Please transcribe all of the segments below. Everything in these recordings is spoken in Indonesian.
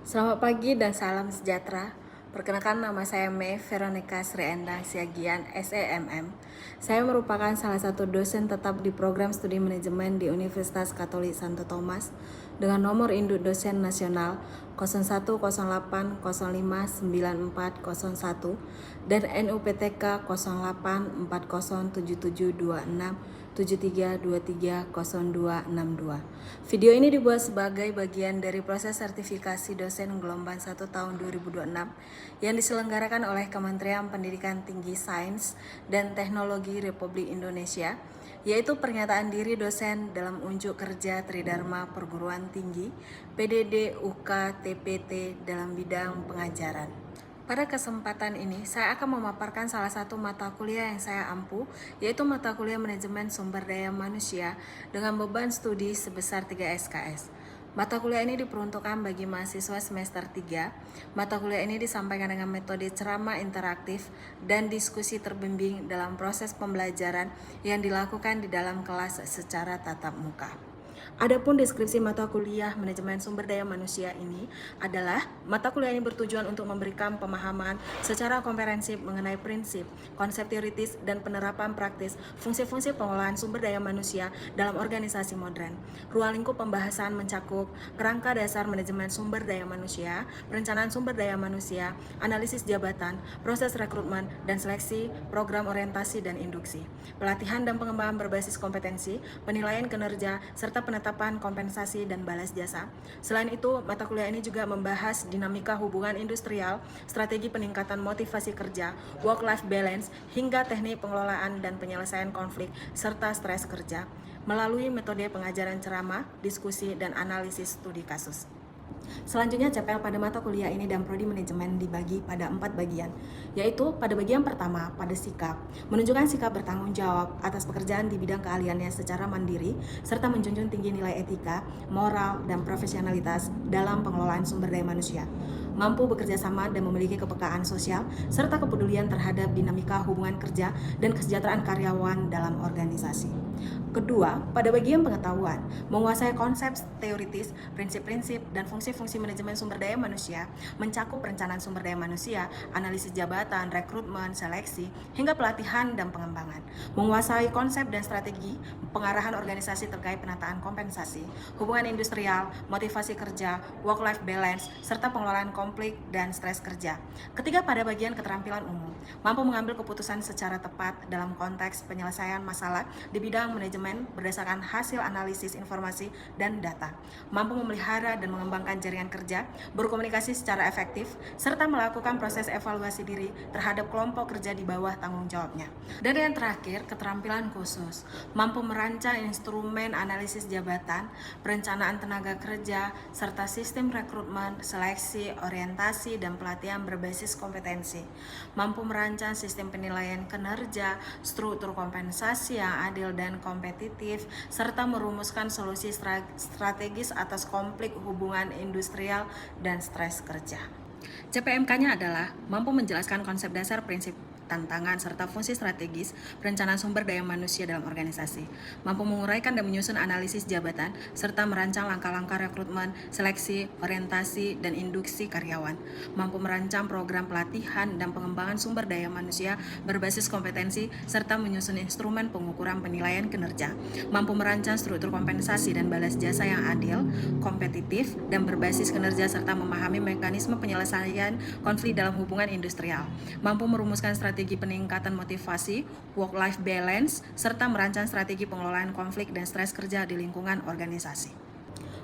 Selamat pagi dan salam sejahtera. Perkenalkan nama saya Mei Veronica Sriendang Siagian, SEMM. Saya merupakan salah satu dosen tetap di program studi manajemen di Universitas Katolik Santo Thomas dengan nomor induk dosen nasional 0108059401 dan NUPTK 0840772673230262. Video ini dibuat sebagai bagian dari proses sertifikasi dosen gelombang 1 tahun 2026 yang diselenggarakan oleh Kementerian Pendidikan Tinggi Sains dan Teknologi Republik Indonesia, yaitu pernyataan diri dosen dalam unjuk kerja Tridharma Perguruan Tinggi PDD UK TPT dalam bidang pengajaran. Pada kesempatan ini, saya akan memaparkan salah satu mata kuliah yang saya ampu, yaitu mata kuliah Manajemen Sumber Daya Manusia dengan beban studi sebesar 3 SKS. Mata kuliah ini diperuntukkan bagi mahasiswa semester 3. Mata kuliah ini disampaikan dengan metode ceramah interaktif dan diskusi terbimbing dalam proses pembelajaran yang dilakukan di dalam kelas secara tatap muka. Adapun deskripsi mata kuliah Manajemen Sumber Daya Manusia ini adalah mata kuliah ini bertujuan untuk memberikan pemahaman secara komprehensif mengenai prinsip, konsep teoritis, dan penerapan praktis fungsi-fungsi pengelolaan sumber daya manusia dalam organisasi modern. Ruang lingkup pembahasan mencakup kerangka dasar manajemen sumber daya manusia, perencanaan sumber daya manusia, analisis jabatan, proses rekrutmen dan seleksi, program orientasi dan induksi, pelatihan dan pengembangan berbasis kompetensi, penilaian kinerja, serta penetapan kompensasi dan balas jasa. Selain itu, mata kuliah ini juga membahas dinamika hubungan industrial, strategi peningkatan motivasi kerja, work-life balance, hingga teknik pengelolaan dan penyelesaian konflik, serta stres kerja, melalui metode pengajaran ceramah, diskusi, dan analisis studi kasus. Selanjutnya, CPL pada mata kuliah ini dan prodi manajemen dibagi pada 4 bagian, yaitu pada bagian pertama, pada sikap, menunjukkan sikap bertanggung jawab atas pekerjaan di bidang keahliannya secara mandiri, serta menjunjung tinggi nilai etika, moral, dan profesionalitas dalam pengelolaan sumber daya manusia, mampu bekerja sama dan memiliki kepekaan sosial, serta kepedulian terhadap dinamika hubungan kerja dan kesejahteraan karyawan dalam organisasi. Kedua, pada bagian pengetahuan, menguasai konsep teoritis, prinsip-prinsip, dan fungsi-fungsi manajemen sumber daya manusia, mencakup perencanaan sumber daya manusia, analisis jabatan, rekrutmen, seleksi, hingga pelatihan dan pengembangan. Menguasai konsep dan strategi pengarahan organisasi terkait penataan kompensasi, hubungan industrial, motivasi kerja, work-life balance, serta pengelolaan konflik dan stres kerja. Ketiga, pada bagian keterampilan umum, mampu mengambil keputusan secara tepat dalam konteks penyelesaian masalah di bidang manajemen berdasarkan hasil analisis informasi dan data, mampu memelihara dan mengembangkan jaringan kerja, berkomunikasi secara efektif, serta melakukan proses evaluasi diri terhadap kelompok kerja di bawah tanggung jawabnya. Dan yang terakhir, keterampilan khusus, mampu merancang instrumen analisis jabatan, perencanaan tenaga kerja, serta sistem rekrutmen, seleksi, orientasi, dan pelatihan berbasis kompetensi, mampu merancang sistem penilaian kinerja, struktur kompensasi yang adil dan kompetitif, serta merumuskan solusi strategis atas konflik hubungan industrial dan stres kerja. CPMK-nya adalah mampu menjelaskan konsep dasar, prinsip, tantangan, serta fungsi strategis perencanaan sumber daya manusia dalam organisasi, mampu menguraikan dan menyusun analisis jabatan, serta merancang langkah-langkah rekrutmen, seleksi, orientasi, dan induksi karyawan, mampu merancang program pelatihan dan pengembangan sumber daya manusia berbasis kompetensi, serta menyusun instrumen pengukuran penilaian kinerja, mampu merancang struktur kompensasi dan balas jasa yang adil, kompetitif, dan berbasis kinerja, serta memahami mekanisme penyelesaian konflik dalam hubungan industrial, mampu merumuskan strategi peningkatan motivasi, work-life balance, serta merancang strategi pengelolaan konflik dan stres kerja di lingkungan organisasi.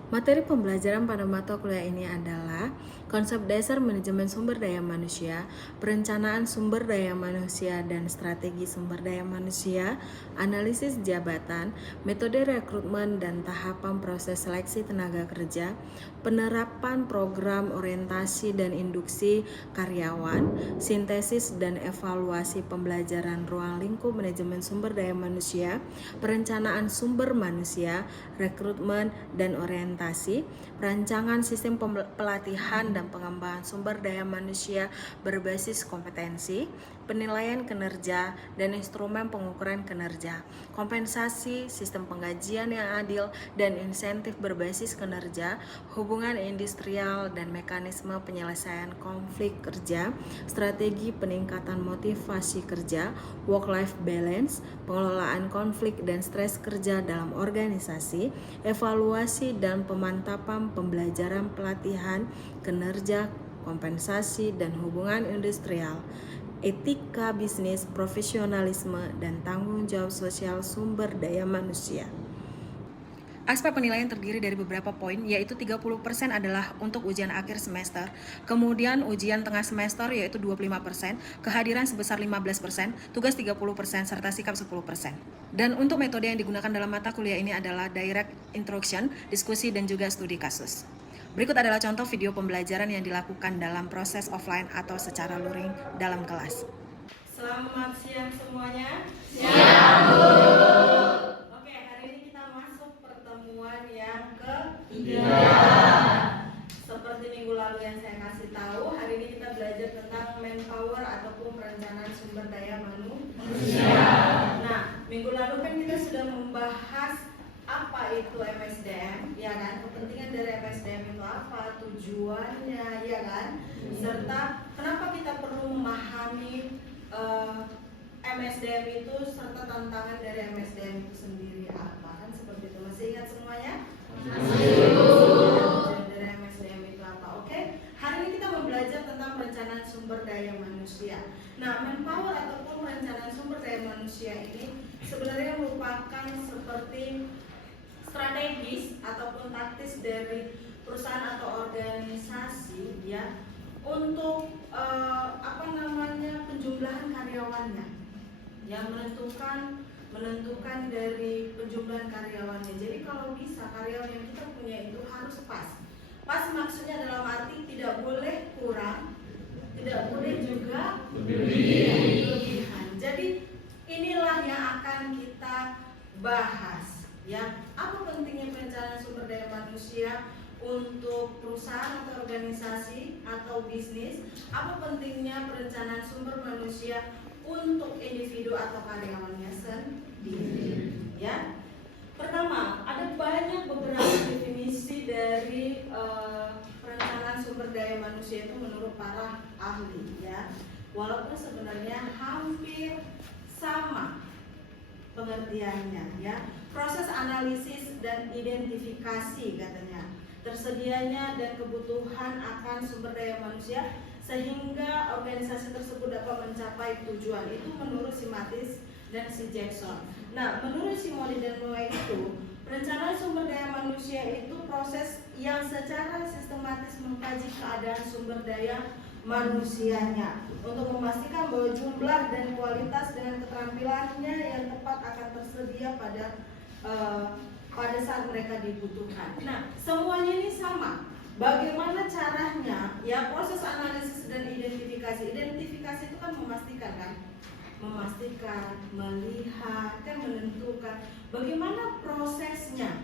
Materi pembelajaran pada mata kuliah ini adalah konsep dasar manajemen sumber daya manusia, perencanaan sumber daya manusia dan strategi sumber daya manusia, analisis jabatan, metode rekrutmen dan tahapan proses seleksi tenaga kerja, penerapan program orientasi dan induksi karyawan, sintesis dan evaluasi pembelajaran ruang lingkup manajemen sumber daya manusia, perencanaan sumber manusia, rekrutmen dan orientasi implementasi, perancangan sistem pelatihan dan pengembangan sumber daya manusia berbasis kompetensi, penilaian kinerja, dan instrumen pengukuran kinerja, kompensasi, sistem penggajian yang adil, dan insentif berbasis kinerja, hubungan industrial dan mekanisme penyelesaian konflik kerja, strategi peningkatan motivasi kerja, work-life balance, pengelolaan konflik dan stres kerja dalam organisasi, evaluasi dan pemantapan pembelajaran pelatihan, kinerja, kompensasi dan hubungan industrial, etika bisnis, profesionalisme, dan tanggung jawab sosial sumber daya manusia. Aspek penilaian terdiri dari beberapa poin, yaitu 30% adalah untuk ujian akhir semester, kemudian ujian tengah semester yaitu 25%, kehadiran sebesar 15%, tugas 30%, serta sikap 10%. Dan untuk metode yang digunakan dalam mata kuliah ini adalah direct instruction, diskusi, dan juga studi kasus. Berikut adalah contoh video pembelajaran yang dilakukan dalam proses offline atau secara luring dalam kelas. Selamat siang semuanya. Siang, Bu. Oke, hari ini kita masuk pertemuan yang ketiga. Seperti minggu lalu yang saya kasih tahu, hari ini kita belajar tentang manpower ataupun perencanaan sumber daya manusia. Nah, minggu lalu kan kita sudah membahas apa itu MSDM, ya kan? Kepentingan dari MSDM itu apa? Tujuannya, ya kan? Serta kenapa kita perlu memahami MSDM itu serta tantangan dari MSDM itu sendiri apa, kan seperti itu. Masih ingat semuanya? Masih. Dari MSDM itu apa? Oke. Hari ini kita belajar tentang perencanaan sumber daya manusia. Nah, manpower ataupun perencanaan sumber daya manusia ini sebenarnya merupakan seperti strategis ataupun taktis dari perusahaan atau organisasi, ya, untuk penjumlahan karyawannya, yang menentukan dari penjumlahan karyawannya. Jadi kalau bisa karyawan yang kita punya itu harus pas. Pas maksudnya dalam arti tidak boleh kurang, tidak boleh juga berlebihan. Jadi inilah yang akan kita bahas, ya. Apa pentingnya perencanaan sumber daya manusia untuk perusahaan atau organisasi atau bisnis? Apa pentingnya perencanaan sumber manusia untuk individu atau karyawannya sendiri? Ya. Pertama, ada beberapa definisi dari perencanaan sumber daya manusia itu menurut para ahli, ya. Walaupun sebenarnya hampir sama pengertiannya, ya. Proses analisis dan identifikasi katanya, tersedianya dan kebutuhan akan sumber daya manusia sehingga organisasi tersebut dapat mencapai tujuan, itu menurut si Matis dan si Jackson. Nah, menurut si Modi dan Noe itu, perencanaan sumber daya manusia itu proses yang secara sistematis mengkaji keadaan sumber daya manusianya untuk memastikan bahwa jumlah dan kualitas dengan keterampilannya yang tepat akan tersedia pada saat mereka dibutuhkan. Nah, semuanya ini sama. Bagaimana caranya? Ya, proses analisis dan identifikasi. Identifikasi itu kan memastikan, kan? Memastikan, melihat, kan menentukan. Bagaimana prosesnya?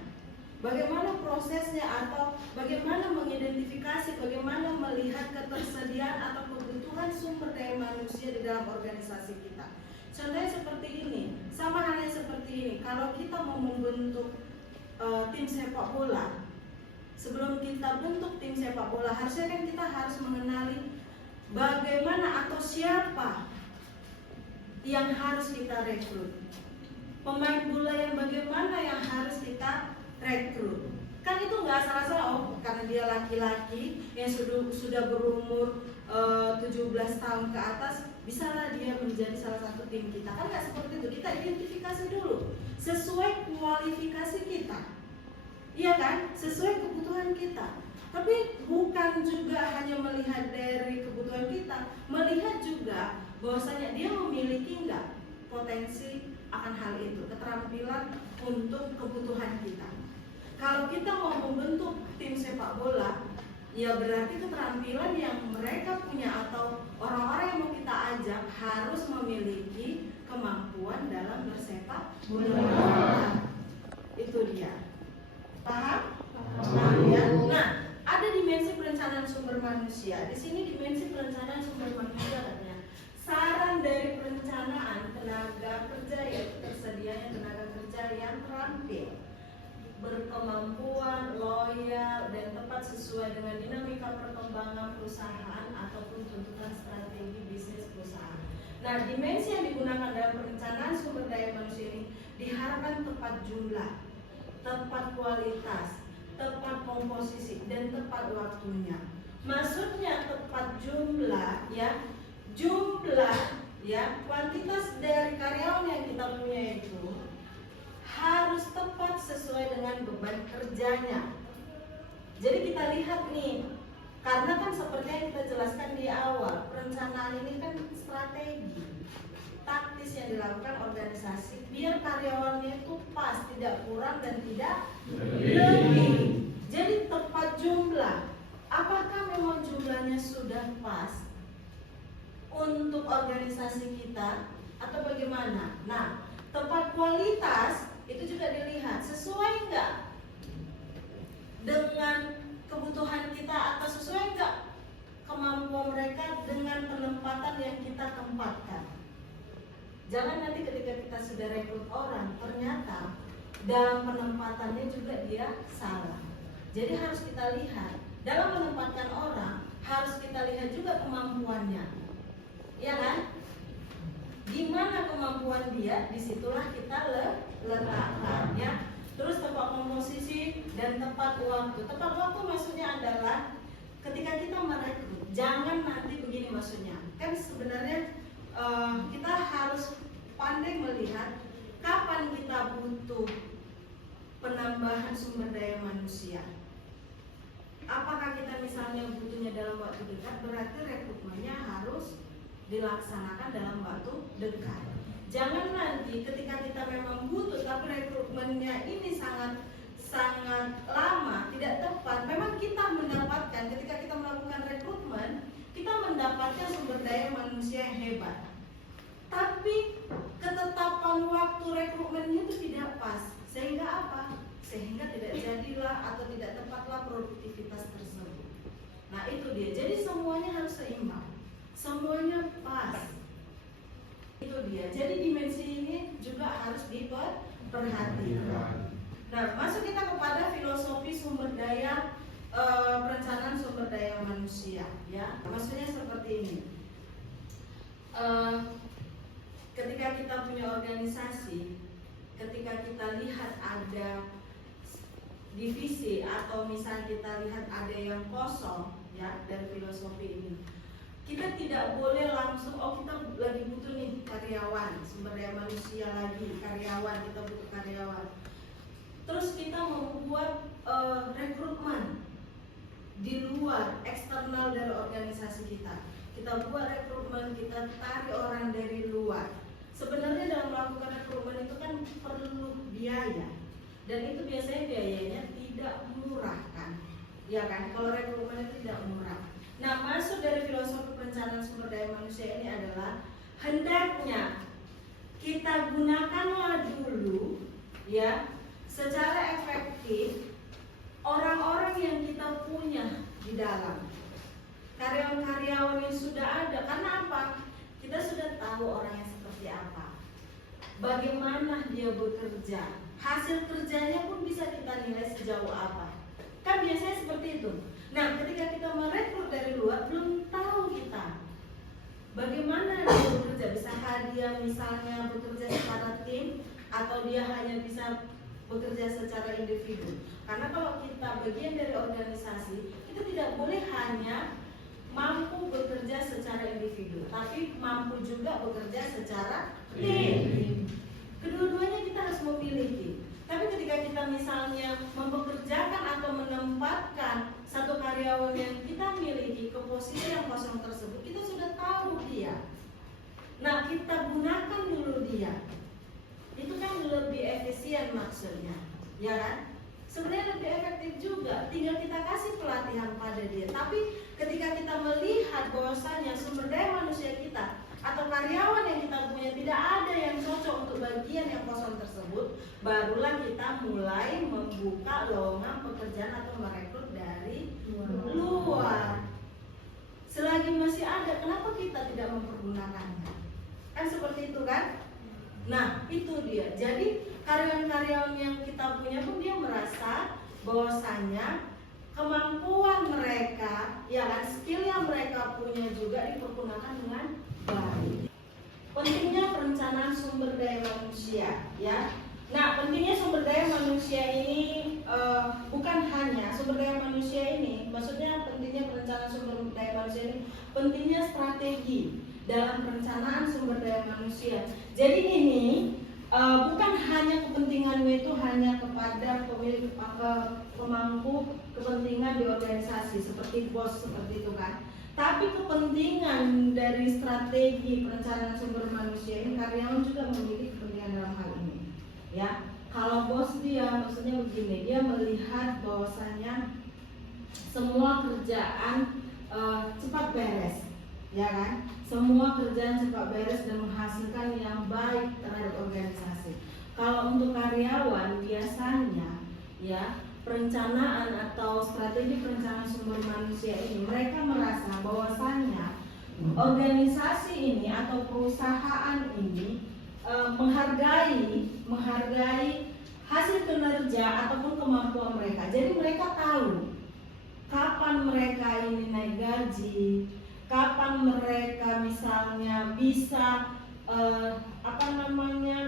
Bagaimana prosesnya atau bagaimana mengidentifikasi, bagaimana melihat ketersediaan atau kebutuhan sumber daya manusia di dalam organisasi kita. Contohnya seperti ini, sama halnya seperti ini. Kalau kita mau membentuk tim sepak bola, sebelum kita bentuk tim sepak bola, harusnya kan kita harus mengenali bagaimana atau siapa yang harus kita rekrut, pemain bola yang bagaimana yang harus kita rekrut. Kan itu nggak salah-salah, oh karena dia laki-laki yang sudah berumur 17 tahun ke atas, bisalah dia menjadi salah satu tim kita. Kan nggak seperti itu. Kita identifikasi dulu sesuai kualifikasi kita, iya kan, sesuai kebutuhan kita. Tapi bukan juga hanya melihat dari kebutuhan kita, melihat juga bahwasanya dia memiliki nggak potensi akan hal itu, keterampilan untuk kebutuhan kita. Kalau kita mau membentuk tim sepak bola, ya berarti keterampilan yang mereka punya atau orang-orang yang mau kita ajak harus memiliki kemampuan dalam bersepak bola. Itu dia. Paham? Ya. Nah, ada dimensi perencanaan sumber manusia. Di sini dimensi perencanaan sumber manusia katanya. Saran dari perencanaan tenaga kerja yaitu tersedianya tenaga kerja yang terampil, berkemampuan, loyal, dan tepat sesuai dengan dinamika perkembangan perusahaan ataupun tuntutan strategi bisnis perusahaan. Nah, dimensi yang digunakan dalam perencanaan sumber daya manusia ini diharapkan tepat jumlah, tepat kualitas, tepat komposisi, dan tepat waktunya. Maksudnya tepat jumlah ya, kuantitas dari karyawan yang kita punya itu harus tepat sesuai dengan beban kerjanya. Jadi kita lihat nih, karena kan seperti yang kita jelaskan di awal, perencanaan ini kan strategi taktis yang dilakukan organisasi biar karyawannya itu pas, tidak kurang dan tidak lebih. Jadi tepat jumlah. Apakah memang jumlahnya sudah pas untuk organisasi kita atau bagaimana? Nah, tepat kualitas itu juga dilihat sesuai enggak dengan kebutuhan kita atau sesuai enggak kemampuan mereka dengan penempatan yang kita tempatkan. Jangan nanti ketika kita sudah rekrut orang ternyata dalam penempatannya juga dia salah. Jadi harus kita lihat dalam menempatkan orang, harus kita lihat juga kemampuannya, ya kan? Gimana kemampuan dia, disitulah kita letakkan ya. Terus tepat komposisi dan tepat waktu. Tepat waktu maksudnya adalah ketika kita merekrut, jangan nanti begini maksudnya. Kan sebenarnya kita harus pandai melihat kapan kita butuh penambahan sumber daya manusia. Apakah kita misalnya butuhnya dalam waktu dekat, berarti rekrutmennya harus dilaksanakan dalam waktu dekat. Jangan nanti ketika kita memang butuh tapi rekrutmennya ini sangat lama, tidak tepat. Memang kita mendapatkan ketika kita melakukan rekrutmen, kita mendapatkan sumber daya manusia yang hebat. Tapi ketetapan waktu rekrutmennya itu tidak pas. Sehingga apa? Sehingga tidak jadilah atau tidak tepatlah produktivitas tersebut. Nah, itu dia. Jadi semuanya harus seimbang. Semuanya pas. Itu dia. Jadi dimensi ini juga harus diperhatikan. Nah, masuk kita kepada filosofi sumber daya perencanaan sumber daya manusia, ya. Maksudnya seperti ini. Ketika kita punya organisasi, ketika kita lihat ada divisi atau misal kita lihat ada yang kosong, ya, dari filosofi ini, kita tidak boleh langsung kita lagi butuh nih karyawan, sumber daya manusia lagi, karyawan, kita butuh karyawan. Terus kita membuat rekrutmen di luar eksternal dari organisasi kita. Kita buat rekrutmen, kita tarik orang dari luar. Sebenarnya dalam melakukan rekrutmen itu kan perlu biaya, dan itu biasanya biayanya tidak murah kan, ya kan? Kalau rekrutmen itu tidak murah. Nah, masuk dari filosofi perencanaan sumber daya manusia ini adalah hendaknya kita gunakanlah dulu, ya, secara efektif orang-orang yang kita punya di dalam, karyawan-karyawan yang sudah ada. Karena apa? Kita sudah tahu orangnya seperti apa, bagaimana dia bekerja, hasil kerjanya pun bisa kita nilai sejauh apa. Kan biasanya seperti itu. Nah, ketika kita merekrut dari luar, belum tahu kita bagaimana dia bekerja. Bisakah dia misalnya bekerja secara tim, atau dia hanya bisa bekerja secara individu. Karena kalau kita bagian dari organisasi, kita tidak boleh hanya mampu bekerja secara individu, tapi mampu juga bekerja secara tim. Kedua-duanya kita harus memiliki. Tapi ketika kita misalnya mempekerjakan atau menempatkan satu karyawan yang kita miliki ke posisi yang kosong tersebut, kita sudah tahu dia. Nah, kita gunakan dulu dia. Itu kan lebih efisien maksudnya, ya kan? Sebenarnya lebih efektif juga, tinggal kita kasih pelatihan pada dia. Tapi ketika kita melihat bahwasanya sumber daya manusia kita atau karyawan yang kita punya tidak ada yang cocok untuk bagian yang kosong tersebut, barulah kita mulai membuka lowongan pekerjaan atau merekrut dari luar. Selagi masih ada, kenapa kita tidak mempergunakannya? Kan seperti itu kan? Nah, itu dia. Jadi karyawan-karyawan yang kita punya pun dia merasa bahwasanya kemampuan mereka, ya kan, skill yang mereka punya juga dipergunakan dengan baik. Pentingnya perencanaan sumber daya manusia, ya. Nah, pentingnya sumber daya manusia ini bukan hanya sumber daya manusia ini, maksudnya pentingnya perencanaan sumber daya manusia ini, pentingnya strategi dalam perencanaan sumber daya manusia. Jadi ini bukan hanya kepentinganmu itu hanya kepada pemilik pemangku kepentingan di organisasi seperti bos seperti itu kan. Tapi kepentingan dari strategi perencanaan sumber manusia ini karyawan juga memiliki kepentingan dalam hal ini. Ya, kalau bos dia maksudnya begini, dia melihat bahwasanya semua kerjaan cepat beres, ya kan? Semua kerjaan cepat beres dan menghasilkan yang baik terhadap organisasi. Kalau untuk karyawan biasanya, ya, perencanaan atau strategi perencanaan sumber manusia ini mereka merasa bahwasanya organisasi ini atau perusahaan ini menghargai hasil kinerja ataupun kemampuan mereka. Jadi mereka tahu kapan mereka ini naik gaji, kapan mereka misalnya bisa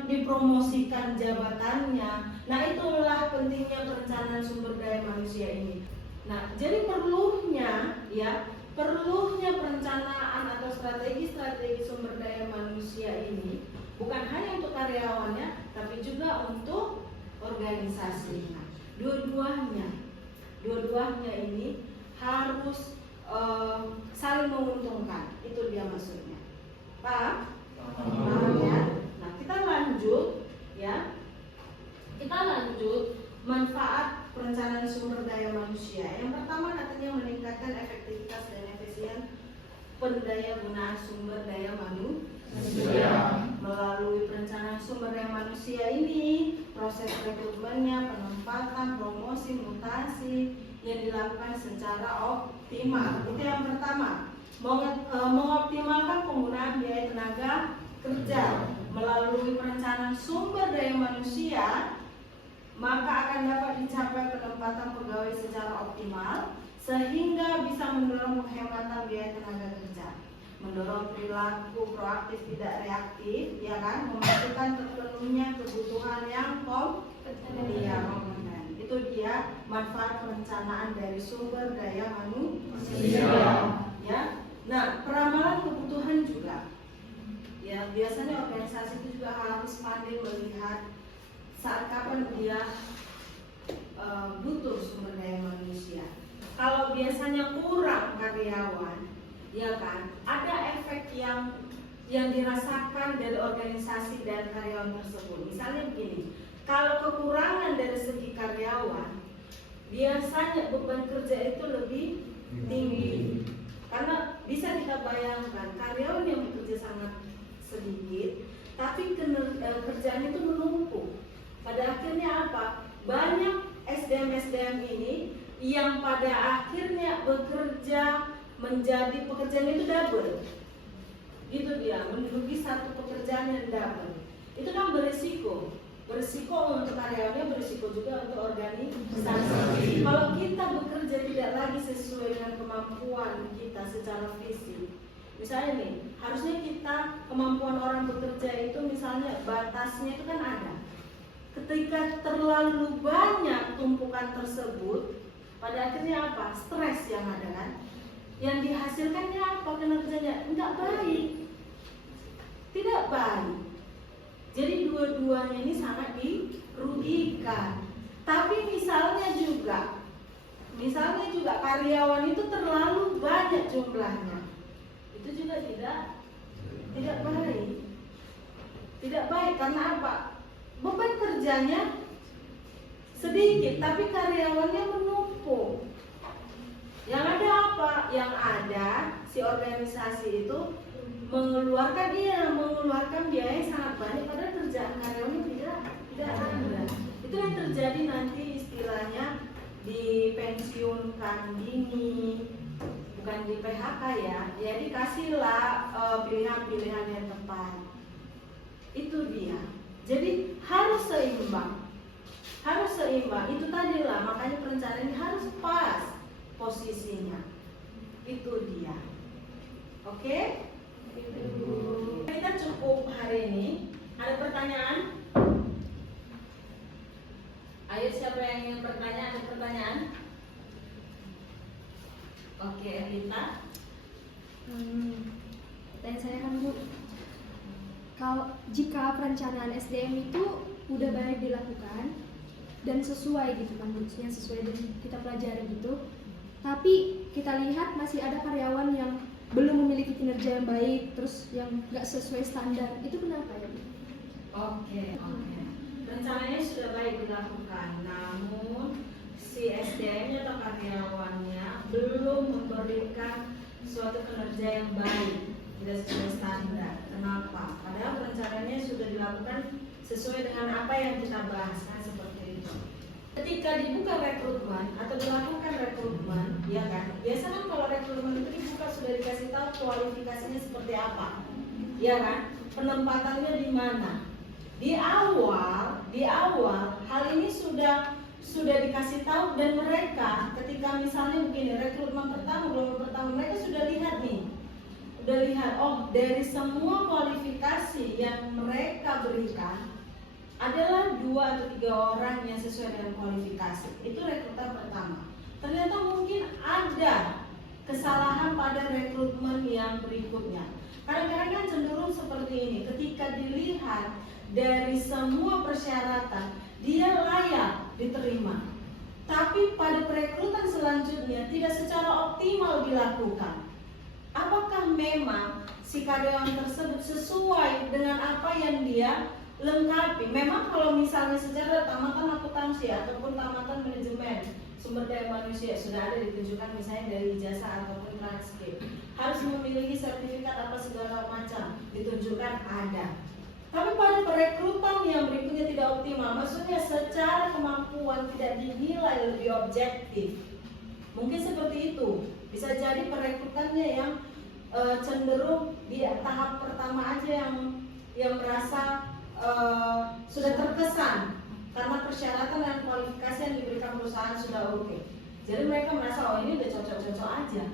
dipromosikan jabatannya. Nah, itulah pentingnya perencanaan sumber daya manusia ini. Nah, jadi perlunya perencanaan atau strategi sumber daya manusia ini bukan hanya untuk karyawannya, tapi juga untuk organisasi. Nah, dua-duanya ini harus saling menguntungkan. Itu dia maksudnya. Paham? Paham ya? Nah, kita lanjut ya. Kita lanjut manfaat perencanaan sumber daya manusia. Yang pertama katanya meningkatkan efektivitas dan efisien pendaya gunaan sumber daya manusia. Melalui perencanaan sumber daya manusia ini, proses rekrutmennya, penempatan, promosi, mutasi yang dilakukan secara optimal. Itu yang pertama. Mengoptimalkan penggunaan biaya tenaga kerja melalui perencanaan sumber daya manusia, maka akan dapat dicapai penempatan pegawai secara optimal sehingga bisa mendorong penghematan biaya tenaga kerja, mendorong perilaku proaktif tidak reaktif, ya kan, memastikan terpenuhnya kebutuhan yang kompeten. Itu dia manfaat perencanaan dari sumber daya manusia. Ya. Nah, peramalan kebutuhan juga. Ya, biasanya organisasi itu juga harus pandai melihat saat kapan dia butuh sumber daya manusia. Kalau biasanya kurang karyawan, ya kan, ada efek yang dirasakan dari organisasi dan karyawan tersebut. Misalnya begini, kalau kekurangan dari segi karyawan, biasanya beban kerja itu lebih tinggi. Karena bisa kita bayangkan karyawan yang bekerja sangat sedikit, tapi kerjaan itu menumpuk. Pada akhirnya apa? Banyak SDM ini yang pada akhirnya bekerja menjadi pekerjaan itu double. Gitu dia, menduduki satu pekerjaan yang double. Itu kan berisiko untuk karyawannya, berisiko juga untuk organisasi. Kalau kita bekerja tidak lagi sesuai dengan kemampuan kita secara fisik, misalnya nih, harusnya kita kemampuan orang bekerja itu misalnya batasnya itu kan ada. Ketika terlalu banyak tumpukan tersebut, pada akhirnya apa? Stres yang ada kan? Yang dihasilkannya apa? Kinerjanya enggak baik, tidak baik. Jadi dua-duanya ini sangat dirugikan. Tapi misalnya juga karyawan itu terlalu banyak jumlahnya, itu juga tidak baik. Tidak baik karena apa? Beban kerjanya sedikit, tapi karyawannya menumpuk. Yang ada apa? yang ada si organisasi itu mengeluarkan biaya yang sangat banyak padahal kerjaan karyawannya tidak ada. Itu yang terjadi nanti istilahnya dipensiunkan dini, bukan di PHK ya. Jadi kasihlah pilihan-pilihan yang tepat. Itu dia. Jadi harus seimbang. Itu tadilah, makanya perencanaan ini harus pas posisinya. Itu dia. Oke? Kita cukup hari ini. Ada pertanyaan? Ayo, siapa yang ingin bertanya? Ada pertanyaan? Oke, Rita. Dan saya kan Bu, kalau jika perencanaan SDM itu udah baik dilakukan dan sesuai gitu kan Bu, yang sesuai dengan kita pelajari gitu, tapi kita lihat masih ada karyawan yang belum memiliki kinerja yang baik, terus yang nggak sesuai standar, itu kenapa ya Bu? Oke. Rencananya sudah baik dilakukan, namun si SDM-nya atau karyawannya belum memberikan suatu kinerja yang baik, tidak sesuai standar. Kenapa? Padahal rencananya sudah dilakukan sesuai dengan apa yang kita bahas, kan seperti itu. Ketika dibuka rekrutmen atau dilakukan rekrutmen, ya kan? Biasanya kalau rekrutmen itu dibuka sudah dikasih tahu kualifikasinya seperti apa, ya kan? Penempatannya di mana? Di awal hal ini sudah dikasih tahu, dan mereka ketika misalnya begini rekrutmen gelombang pertama mereka sudah lihat oh dari semua kualifikasi yang mereka berikan adalah 2 atau 3 orang yang sesuai dengan kualifikasi. Itu rekrutan pertama. Ternyata mungkin ada kesalahan pada rekrutmen yang berikutnya. Kadang-kadang kan cenderung seperti ini, ketika dilihat dari semua persyaratan dia layak diterima, tapi pada perekrutan selanjutnya tidak secara optimal dilakukan. Apakah memang si karyawan tersebut sesuai dengan apa yang dia lengkapi? Memang kalau misalnya secara tamatan akuntansi ataupun tamatan manajemen sumber daya manusia sudah ada ditunjukkan misalnya dari ijazah ataupun transkrip, harus memiliki sertifikat apa segala macam ditunjukkan ada. Tapi pada perekrutan yang berikutnya tidak optimal, maksudnya secara kemampuan tidak dinilai lebih objektif. Mungkin seperti itu. Bisa jadi perekrutannya yang cenderung di tahap pertama aja yang merasa sudah terkesan karena persyaratan dan kualifikasi yang diberikan perusahaan sudah oke. Jadi mereka merasa oh ini udah cocok-cocok aja.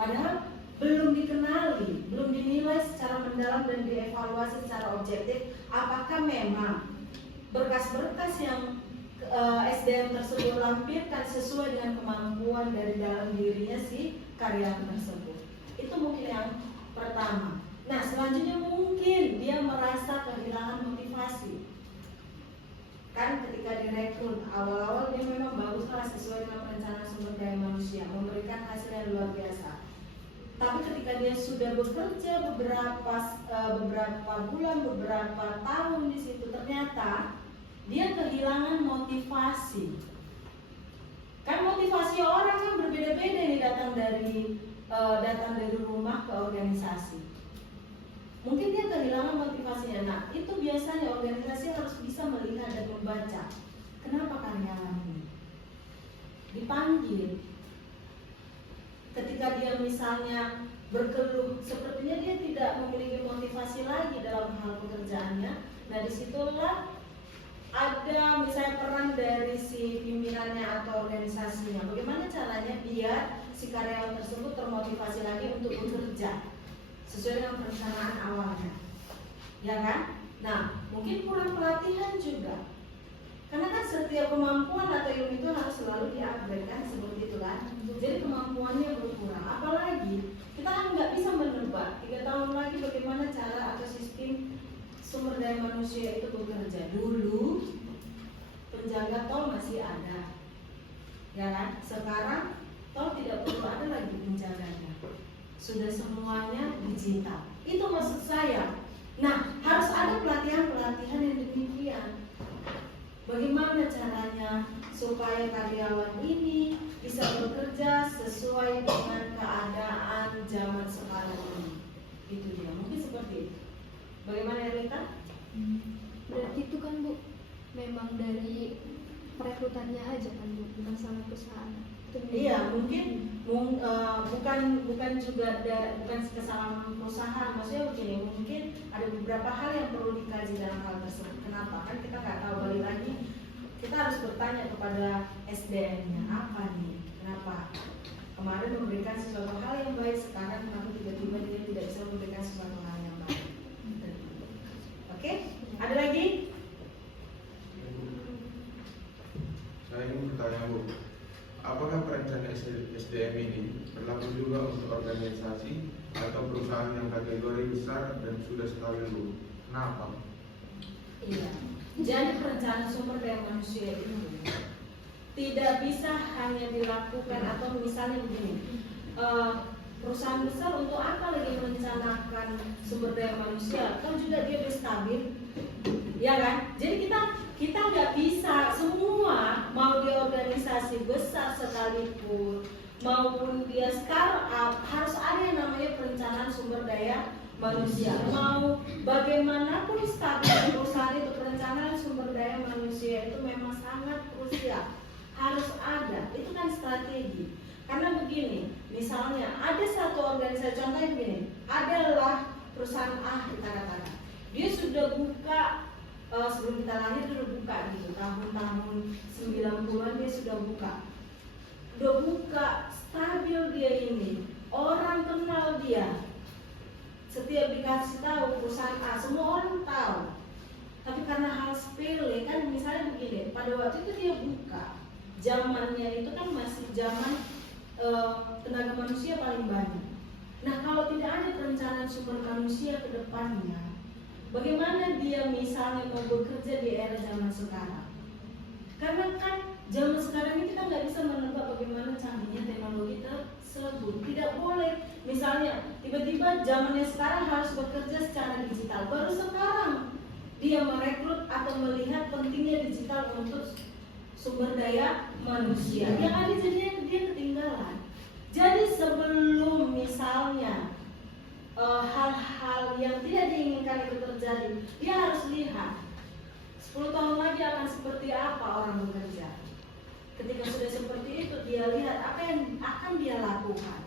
Padahal belum dikenali, belum dinilai secara mendalam dan dievaluasi secara objektif apakah memang berkas-berkas yang SDM tersebut lampirkan sesuai dengan kemampuan dari dalam dirinya si karyawan tersebut. Itu mungkin yang pertama. Nah, selanjutnya mungkin dia merasa kehilangan motivasi. Kan ketika direkrut awal-awal dia memang baguslah sesuai dengan perencanaan sumber daya manusia, memberikan hasil yang luar biasa. Tapi ketika dia sudah bekerja beberapa bulan, beberapa tahun di situ, ternyata dia kehilangan motivasi. Kan motivasi orang kan berbeda-beda nih, datang dari rumah ke organisasi. Mungkin dia kehilangan motivasinya. Nah, itu biasanya organisasi harus bisa melihat dan membaca kenapa karyawan ini dipanggil. Ketika dia misalnya berkeluh, sepertinya dia tidak memiliki motivasi lagi dalam hal pekerjaannya. Nah, disitulah ada misalnya peran dari si pimpinannya atau organisasinya. Bagaimana caranya biar si karyawan tersebut termotivasi lagi untuk bekerja sesuai dengan perencanaan awalnya, ya kan? Nah, mungkin kurang pelatihan juga. Karena kan setiap kemampuan atau ilmu itu harus selalu di-upgrade kan, seperti itu kan. Jadi kemampuannya berkurang. Apalagi kita kan nggak bisa menebak 3 tahun lagi bagaimana cara atau sistem sumber daya manusia itu bekerja. Dulu penjaga tol masih ada, ya kan? Sekarang tol tidak perlu ada lagi penjaganya. Sudah semuanya digital. Itu maksud saya. Nah, harus ada pelatihan-pelatihan yang demikian. Bagaimana caranya supaya karyawan ini bisa bekerja sesuai dengan keadaan zaman sekarang ini. Itu dia, mungkin seperti itu. Bagaimana Erika? Berarti itu kan Bu, memang dari perekrutannya aja kan Bu, bukan sama perusahaan. Iya, mungkin bukan juga bukan kesalahan perusahaan. Maksudnya begini, mungkin ada beberapa hal yang perlu dikaji dalam hal tersebut. Kenapa? Kan kita nggak tahu, balik lagi kita harus bertanya kepada SDM-nya apa nih, kenapa kemarin memberikan sesuatu hal yang baik, sekarang kenapa tiba-tiba dia tidak bisa memberikan sesuatu hal yang baik. Oke, ada lagi? Saya ingin bertanya Bu, apakah perencanaan SDM ini berlaku juga untuk organisasi atau perusahaan yang kategori besar dan sudah stabil Bu? Kenapa? Iya. Jadi perencanaan sumber daya manusia itu tidak bisa hanya dilakukan atau misalnya begini, perusahaan besar untuk apa lagi merencanakan sumber daya manusia? Kan juga dia udah stabil, ya kan? Jadi kita nggak bisa semua, mau dia organisasi besar sekalipun maupun dia startup, harus ada yang namanya perencanaan sumber daya manusia. Mau bagaimanapun stabil perusahaan itu, perencanaan sumber daya manusia itu memang sangat krusial, harus ada. Itu kan strategi. Karena begini, misalnya ada satu organisasi, contohnya begini, adalah perusahaan A kita katakan, dia sudah buka sebelum kita lahir dia sudah buka gitu, tahun-tahun 90-an dia sudah buka stabil dia ini, orang kenal dia. Setiap dikasih tahu perusahaan A, semua orang tahu. Tapi karena hal sepele kan, misalnya begini, pada waktu itu dia buka, zamannya itu kan masih zaman tenaga manusia paling banyak. Nah, kalau tidak ada perencanaan sumber manusia ke depannya, bagaimana dia misalnya mau bekerja di era zaman sekarang? Karena kan zaman sekarang ini kita nggak bisa menebak bagaimana canggihnya teknologi tersebut. Tidak boleh, misalnya tiba-tiba zamannya sekarang harus bekerja secara digital. Baru sekarang dia merekrut atau melihat pentingnya digital untuk sumber daya manusia. Yang ada jadinya dia ketinggalan. Jadi sebelum misalnya hal-hal yang tidak diinginkan itu terjadi, dia harus lihat 10 tahun lagi akan seperti apa orang bekerja. Ketika sudah seperti itu, dia lihat apa yang akan dia lakukan,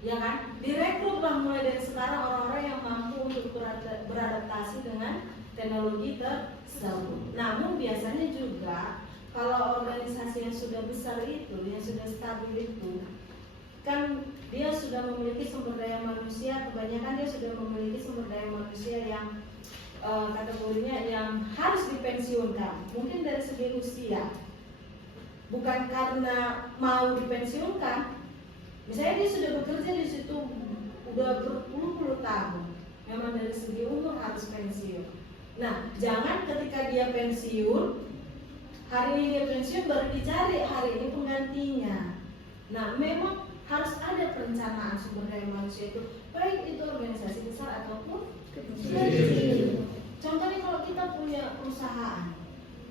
ya kan? Direkrutlah mulai dari sekarang orang-orang yang mampu untuk beradaptasi dengan teknologi tersebut. Namun biasanya juga kalau organisasi yang sudah besar itu, yang sudah stabil itu, kan dia sudah memiliki sumber daya manusia, kebanyakan dia sudah memiliki sumber daya manusia yang kategorinya yang harus dipensiunkan. Mungkin dari segi usia, bukan karena mau dipensiunkan. Misalnya dia sudah bekerja di situ udah berpuluh-puluh tahun, memang dari segi umur harus pensiun. Nah, jangan ketika dia pensiun, hari ini dia pensiun baru dicari hari ini penggantinya. Nah, memang harus ada perencanaan sumber daya manusia itu, baik itu organisasi besar ataupun kecil. Contohnya kalau kita punya perusahaan,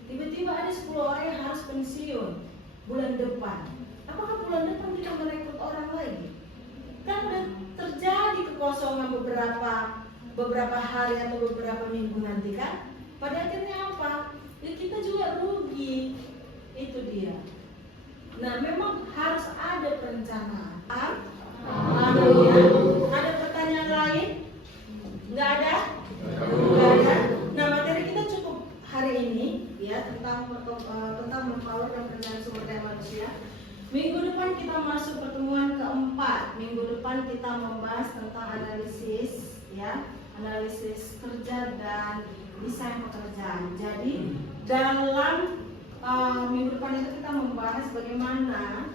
tiba-tiba ada 10 orang yang harus pensiun bulan depan. Apakah bulan depan kita merekrut orang lagi? Kan udah terjadi kekosongan beberapa hari atau beberapa minggu nanti kan? Pada akhirnya apa? Ya kita juga rugi. Itu dia. Nah, memang harus ada perencanaan. Ada pertanyaan lain? Nggak ada? Nggak ada. Nah, materi kita cukup hari ini ya tentang mempower dan perencanaan sumber daya manusia. Minggu depan kita masuk pertemuan keempat. Minggu depan kita membahas tentang analisis ya, analisis kerja dan desain pekerjaan. Jadi dalam minggu depan itu kita membahas bagaimana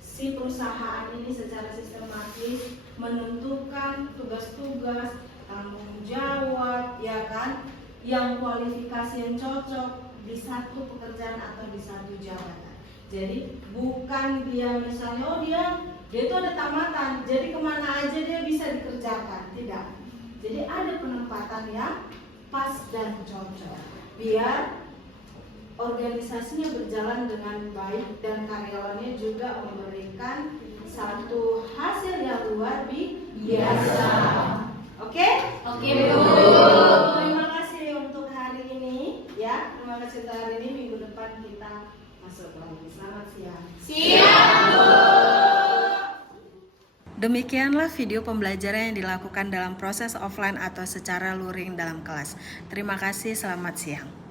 si perusahaan ini secara sistematis menentukan tugas-tugas, tanggung jawab, ya kan, yang kualifikasi yang cocok di satu pekerjaan atau di satu jabatan. Jadi bukan dia misalnya dia itu ada tamatan, jadi kemana aja dia bisa dikerjakan, tidak. Jadi ada penempatan yang pas dan cocok, biar organisasinya berjalan dengan baik dan karyawannya juga memberikan satu hasil yang luar biasa. Oke? Oke, Bu. Terima kasih untuk hari ini ya. Terima kasih untuk hari ini. Minggu depan kita masuk lagi. Selamat siang. Demikianlah video pembelajaran yang dilakukan dalam proses offline atau secara luring dalam kelas. Terima kasih, selamat siang.